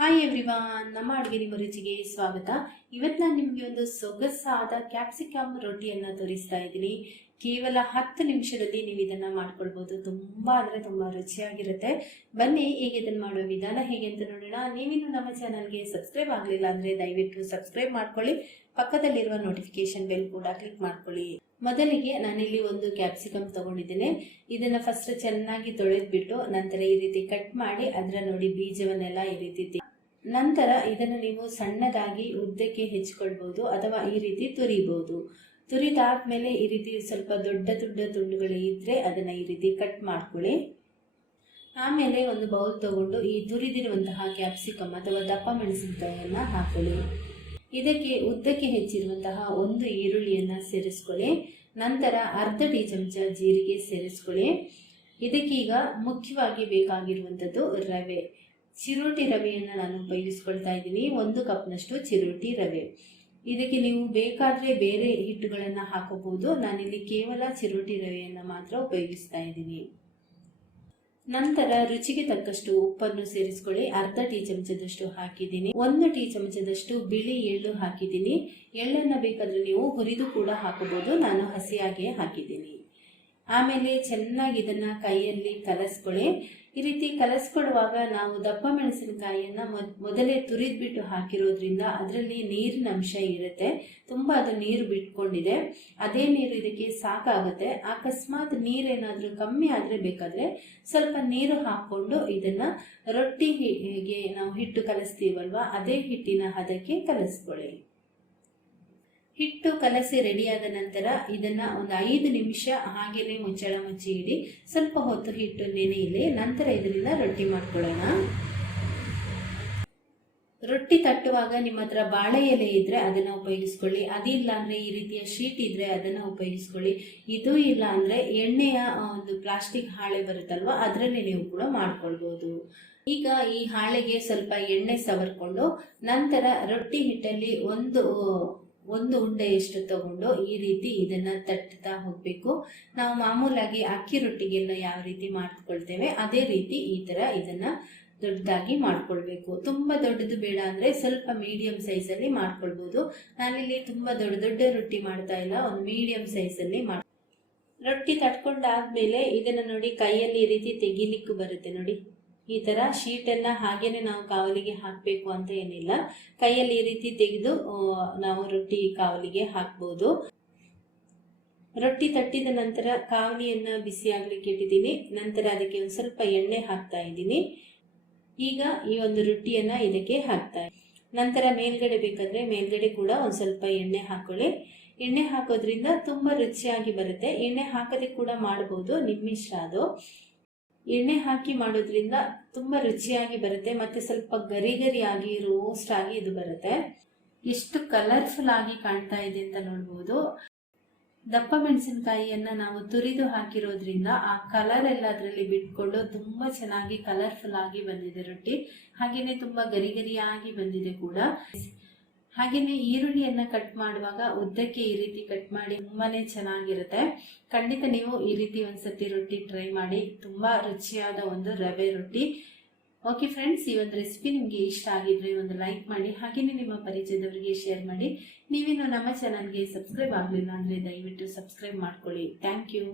Hi everyone ನಮ್ಮ ಅಡುಗೆ ನಿಮ್ಮ ರುಚಿಗೆ ಸ್ವಾಗತ. ಇವತ್ತು ನಾನು ನಿಮಗೆ ಒಂದು ಸೊಗಸಾದ ಕ್ಯಾಪ್ಸಿಕಮ್ ರೊಟ್ಟಿಯನ್ನು ತೋರಿಸ್ತಾ ಇದ್ದೀನಿ. ಕೇವಲ ಹತ್ತು ನಿಮಿಷದಲ್ಲಿ ನೀವು ಇದನ್ನು ಮಾಡ್ಕೊಳ್ಬೋದು. ತುಂಬ ಅಂದರೆ ತುಂಬ ರುಚಿಯಾಗಿರುತ್ತೆ. ಬನ್ನಿ ಈಗ ಇದನ್ನು ಮಾಡುವ ವಿಧಾನ ಹೇಗೆ ಅಂತ ನೋಡೋಣ. ನೀವಿನ್ನು ನಮ್ಮ ಚಾನಲ್ಗೆ ಸಬ್ಸ್ಕ್ರೈಬ್ ಆಗಲಿಲ್ಲ ಅಂದರೆ ದಯವಿಟ್ಟು ಸಬ್ಸ್ಕ್ರೈಬ್ ಮಾಡ್ಕೊಳ್ಳಿ. ಪಕ್ಕದಲ್ಲಿರುವ ನೋಟಿಫಿಕೇಶನ್ ಬೆಲ್ ಕೂಡ ಕ್ಲಿಕ್ ಮಾಡ್ಕೊಳ್ಳಿ. ಮೊದಲಿಗೆ ನಾನಿಲ್ಲಿ ಒಂದು ಕ್ಯಾಪ್ಸಿಕಮ್ ತಗೊಂಡಿದ್ದೇನೆ. ಇದನ್ನ ಫಸ್ಟ್ ಚೆನ್ನಾಗಿ ತೊಳೆದ್ಬಿಟ್ಟು ನಂತರ ಈ ರೀತಿ ಕಟ್ ಮಾಡಿ ಅದರ ನೋಡಿ ಬೀಜವನ್ನೆಲ್ಲ ಈ ರೀತಿ ನಂತರ ಇದನ್ನು ನೀವು ಸಣ್ಣದಾಗಿ ಉದ್ದಕ್ಕೆ ಹೆಚ್ಚಿಕೊಳ್ಬೋದು ಅಥವಾ ಈ ರೀತಿ ತುರಿಬಹುದು ತುರಿದಾದ್ಮೇಲೆ ಈ ರೀತಿ ಸ್ವಲ್ಪ ದೊಡ್ಡ ದೊಡ್ಡ ತುಂಡುಗಳು ಇದ್ದರೆ ಅದನ್ನ ಈ ರೀತಿ ಕಟ್ ಮಾಡ್ಕೊಳ್ಳಿ. ಆಮೇಲೆ ಒಂದು ಬೌಲ್ ತಗೊಂಡು ಈ ತುರಿದಿರುವಂತಹ ಕ್ಯಾಪ್ಸಿಕಮ್ ಅಥವಾ ದಪ್ಪ ಮೆಣಸಿನಕಾಯಿಯನ್ನು ಹಾಕೊಳ್ಳಿ. ಇದಕ್ಕೆ ಉದ್ದಕ್ಕೆ ಹೆಚ್ಚಿರುವಂತಹ ಒಂದು ಈರುಳ್ಳಿಯನ್ನು ಸೇರಿಸ್ಕೊಳ್ಳಿ. ನಂತರ ಅರ್ಧ ಟೀ ಚಮಚ ಜೀರಿಗೆ ಸೇರಿಸ್ಕೊಳ್ಳಿ. ಇದಕ್ಕೀಗ ಮುಖ್ಯವಾಗಿ ಬೇಕಾಗಿರುವಂಥದ್ದು ರವೆ. ಚಿರೋಟಿ ರವೆಯನ್ನು ನಾನು ಉಪಯೋಗಿಸ್ಕೊಳ್ತಾ ಇದ್ದೀನಿ. ಒಂದು ಕಪ್ನಷ್ಟು ಚಿರೋಟಿ ರವೆ. ಇದಕ್ಕೆ ನೀವು ಬೇಕಾದರೆ ಬೇರೆ ಹಿಟ್ಟುಗಳನ್ನು ಹಾಕಬಹುದು. ನಾನಿಲ್ಲಿ ಕೇವಲ ಚಿರೋಟಿ ರವೆಯನ್ನು ಮಾತ್ರ ಉಪಯೋಗಿಸ್ತಾ ಇದ್ದೀನಿ. ನಂತರ ರುಚಿಗೆ ತಕ್ಕಷ್ಟು ಉಪ್ಪನ್ನು ಸೇರಿಸ್ಕೊಳ್ಳಿ. ಅರ್ಧ ಟೀ ಚಮಚದಷ್ಟು ಹಾಕಿದ್ದೀನಿ. ಒಂದು ಟೀ ಚಮಚದಷ್ಟು ಬಿಳಿ ಎಳ್ಳು ಹಾಕಿದ್ದೀನಿ. ಎಳ್ಳನ್ನು ಬೇಕಾದರೆ ನೀವು ಹುರಿದು ಕೂಡ ಹಾಕಬಹುದು. ನಾನು ಹಸಿಯಾಗಿಯೇ ಹಾಕಿದ್ದೀನಿ. ಆಮೇಲೆ ಚೆನ್ನಾಗಿ ಇದನ್ನು ಕೈಯಲ್ಲಿ ಕಲಸ್ಕೊಳ್ಳಿ. ಈ ರೀತಿ ಕಲಸ್ಕೊಡುವಾಗ ನಾವು ದಪ್ಪ ಮೆಣಸಿನಕಾಯಿಯನ್ನ ಮೊದ್- ಮೊದಲೇ ತುರಿದ್ಬಿಟ್ಟು ಹಾಕಿರೋದ್ರಿಂದ ಅದರಲ್ಲಿ ನೀರಿನ ಅಂಶ ಇರುತ್ತೆ. ತುಂಬಾ ಅದು ನೀರು ಬಿಟ್ಕೊಂಡಿದೆ. ಅದೇ ನೀರು ಇದಕ್ಕೆ ಸಾಕಾಗುತ್ತೆ. ಅಕಸ್ಮಾತ್ ನೀರೇನಾದರೂ ಕಮ್ಮಿ ಆದ್ರೆ ಬೇಕಾದ್ರೆ ಸ್ವಲ್ಪ ನೀರು ಹಾಕ್ಕೊಂಡು ಇದನ್ನ ರೊಟ್ಟಿ ನಾವು ಹಿಟ್ಟು ಕಲಿಸ್ತೀವಲ್ವಾ, ಅದೇ ಹಿಟ್ಟಿನ ಹದಕ್ಕೆ ಕಲಿಸ್ಕೊಳ್ಳಿ. ಹಿಟ್ಟು ಕಲಸಿ ರೆಡಿಯಾದ ನಂತರ ಇದನ್ನ ಒಂದು ಐದು ನಿಮಿಷ ಹಾಗೇನೆ ಮುಚ್ಚಳ ಮುಚ್ಚಿ ಇಡಿ. ಸ್ವಲ್ಪ ಹೊತ್ತು ಹಿಟ್ಟು ನೆನೆಯಲಿ ನಂತರ ಇದರಿಂದ ರೊಟ್ಟಿ ಮಾಡ್ಕೊಳ್ಳೋಣ. ರೊಟ್ಟಿ ತಟ್ಟುವಾಗ ನಿಮ್ಮ ಹತ್ರ ಬಾಳೆ ಎಲೆ ಇದ್ರೆ ಅದನ್ನ ಉಪಯೋಗಿಸ್ಕೊಳ್ಳಿ. ಅದಿಲ್ಲ ಅಂದ್ರೆ ಈ ರೀತಿಯ ಶೀಟ್ ಇದ್ರೆ ಅದನ್ನ ಉಪಯೋಗಿಸ್ಕೊಳ್ಳಿ. ಇದು ಇಲ್ಲ ಅಂದ್ರೆ ಎಣ್ಣೆಯ ಒಂದು ಪ್ಲಾಸ್ಟಿಕ್ ಹಾಳೆ ಬರುತ್ತಲ್ವಾ ಅದರಲ್ಲಿ ನೀವು ಕೂಡ ಮಾಡ್ಕೊಳ್ಬಹುದು ಈಗ ಈ ಹಾಳೆಗೆ ಸ್ವಲ್ಪ ಎಣ್ಣೆ ಸವರ್ಕೊಂಡು ನಂತರ ರೊಟ್ಟಿ ಹಿಟ್ಟಲ್ಲಿ ಒಂದು ಒಂದು ಉಂಡೆ ಎಷ್ಟು ತಗೊಂಡು ಈ ರೀತಿ ಇದನ್ನ ತಟ್ತಾ ಹೋಗ್ಬೇಕು. ನಾವು ಮಾಮೂಲಾಗಿ ಅಕ್ಕಿ ರೊಟ್ಟಿಗೆಲ್ಲ ಯಾವ ರೀತಿ ಮಾಡ್ಕೊಳ್ತೇವೆ, ಅದೇ ರೀತಿ ಈ ತರ ಇದನ್ನ ದೊಡ್ಡದಾಗಿ ಮಾಡ್ಕೊಳ್ಬೇಕು. ತುಂಬಾ ದೊಡ್ಡದು ಬೇಡ ಅಂದ್ರೆ ಸ್ವಲ್ಪ ಮೀಡಿಯಂ ಸೈಜ್ ಅಲ್ಲಿ ಮಾಡ್ಕೊಳ್ಬಹುದು ನಾನಿಲ್ಲಿ ತುಂಬಾ ದೊಡ್ಡ ದೊಡ್ಡ ರೊಟ್ಟಿ ಮಾಡ್ತಾ ಇಲ್ಲ, ಒಂದು ಮೀಡಿಯಂ ಸೈಜ್ ಅಲ್ಲಿ ಮಾಡ್ ರೊಟ್ಟಿ ತಟ್ಕೊಂಡಾದ್ಮೇಲೆ ಇದನ್ನ ನೋಡಿ ಕೈಯಲ್ಲಿ ಈ ರೀತಿ ತೆಗಿಲಿಕ್ಕೂ ಬರುತ್ತೆ ನೋಡಿ. ಈ ತರ ಶೀಟ್ ಎಲ್ಲ ಹಾಗೇನೆ ನಾವು ಕಾವಲಿಗೆ ಹಾಕ್ಬೇಕು ಅಂತ ಏನಿಲ್ಲ. ಕೈಯಲ್ಲಿ ಈ ರೀತಿ ತೆಗೆದು ನಾವು ರೊಟ್ಟಿ ಕಾವಲಿಗೆ ಹಾಕ್ಬೋದು. ರೊಟ್ಟಿ ತಟ್ಟಿದ ನಂತರ ಕಾವಲಿಯನ್ನ ಬಿಸಿ ಆಗ್ಲಿಕ್ಕೆ ಇಟ್ಟಿದ್ದೀನಿ. ನಂತರ ಅದಕ್ಕೆ ಒಂದು ಸ್ವಲ್ಪ ಎಣ್ಣೆ ಹಾಕ್ತಾ ಇದ್ದೀನಿ. ಈಗ ಈ ಒಂದು ರೊಟ್ಟಿಯನ್ನ ಇದಕ್ಕೆ ಹಾಕ್ತಾ ನಂತರ ಮೇಲ್ಗಡೆ ಬೇಕಾದ್ರೆ ಮೇಲ್ಗಡೆ ಕೂಡ ಒಂದ್ ಸ್ವಲ್ಪ ಎಣ್ಣೆ ಹಾಕೊಳ್ಳಿ. ಎಣ್ಣೆ ಹಾಕೋದ್ರಿಂದ ತುಂಬಾ ರುಚಿಯಾಗಿ ಬರುತ್ತೆ. ಎಣ್ಣೆ ಹಾಕದೆ ಕೂಡ ಮಾಡಬಹುದು ನಿಮ್ಮಿಷ್ಟ ಅದು. ಎಣ್ಣೆ ಹಾಕಿ ಮಾಡೋದ್ರಿಂದ ತುಂಬಾ ರುಚಿಯಾಗಿ ಬರುತ್ತೆ, ಮತ್ತೆ ಸ್ವಲ್ಪ ಗರಿ ಗರಿಯಾಗಿ ರೋಸ್ಟ್ ಆಗಿ ಇದು ಬರುತ್ತೆ. ಎಷ್ಟು ಕಲರ್ಫುಲ್ ಆಗಿ ಕಾಣ್ತಾ ಇದೆ ಅಂತ ನೋಡ್ಬೋದು. ದಪ್ಪ ಮೆಣಸಿನಕಾಯಿಯನ್ನ ನಾವು ತುರಿದು ಹಾಕಿರೋದ್ರಿಂದ ಆ ಕಲರ್ ಎಲ್ಲ ಅದರಲ್ಲಿ ಬಿಟ್ಕೊಂಡು ತುಂಬಾ ಚೆನ್ನಾಗಿ ಕಲರ್ಫುಲ್ ಆಗಿ ಬಂದಿದೆ ರೊಟ್ಟಿ. ಹಾಗೆಯೇ ತುಂಬಾ ಗರಿ ಗರಿಯಾಗಿ ಬಂದಿದೆ ಕೂಡ. ಹಾಗೇನೆ ಈರುಳ್ಳಿಯನ್ನ ಕಟ್ ಮಾಡುವಾಗ ಉದ್ದಕ್ಕೆ ಈ ರೀತಿ ಕಟ್ ಮಾಡಿ ತುಂಬಾನೇ ಚೆನ್ನಾಗಿರುತ್ತೆ. ಖಂಡಿತ ನೀವು ಈ ರೀತಿ ಒಂದ್ಸತಿ ರೊಟ್ಟಿ ಟ್ರೈ ಮಾಡಿ, ತುಂಬಾ ರುಚಿಯಾದ ಒಂದು ರವೆ ರೊಟ್ಟಿ. ಓಕೆ ಫ್ರೆಂಡ್ಸ್ ಈ ಒಂದು ರೆಸಿಪಿ ನಿಮಗೆ ಇಷ್ಟ ಆಗಿದ್ರೆ ಒಂದು ಲೈಕ್ ಮಾಡಿ ಹಾಗೆಯೇ ನಿಮ್ಮ ಪರಿಚಯದವರಿಗೆ ಶೇರ್ ಮಾಡಿ. ನೀವಿನ್ನು ನಮ್ಮ ಚಾನಲ್ಗೆ ಸಬ್ಸ್ಕ್ರೈಬ್ ಆಗಲಿಲ್ಲ ಅಂದರೆ ದಯವಿಟ್ಟು ಸಬ್ಸ್ಕ್ರೈಬ್ ಮಾಡ್ಕೊಳ್ಳಿ. Thank you